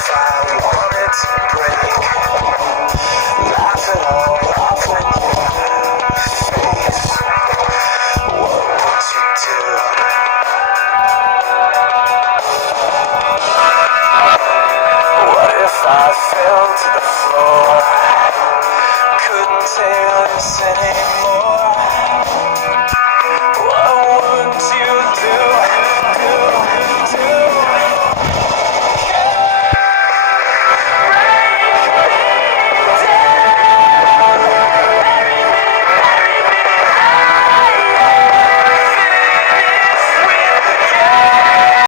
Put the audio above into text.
if I wanted to break? Laugh it all off when you face. What would you do? What if I fell to the floor? Couldn't take this anymore.